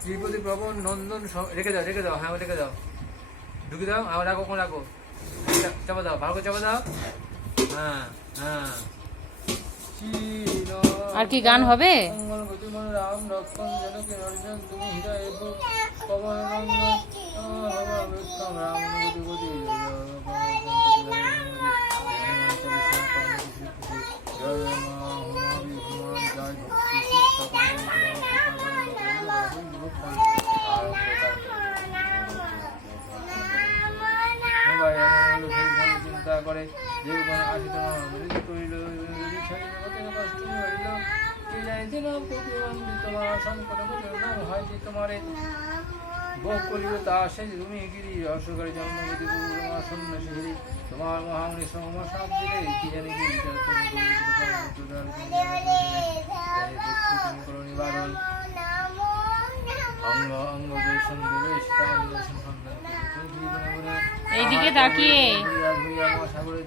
শ্রীপতি প্রবণ নন্দন রেখে দাও হ্যাঁ রেখে দাও, ঢুকে দাও, আবার রাখো, কখন রাখো, চাপা দাও, ভালো করে চাপা দাও। হ্যাঁ হ্যাঁ। আর কি গান হবে? রাম লক্ষ্মণ জনকে নরেন্দ্র তুমি হৃদয় পবন চিন্তা করে জীবন আসিত করিল তোমারে ভোগ করিব তা সে তুমি গিরি রসকারী জন্ম সন্ন্যাসী তোমার মহামণি সমাসাপ দিলে কি জানি কি নিবারণ অঙ্গ অঙ্গ দর্শন এইদিকে তাকিয়ে সাগরে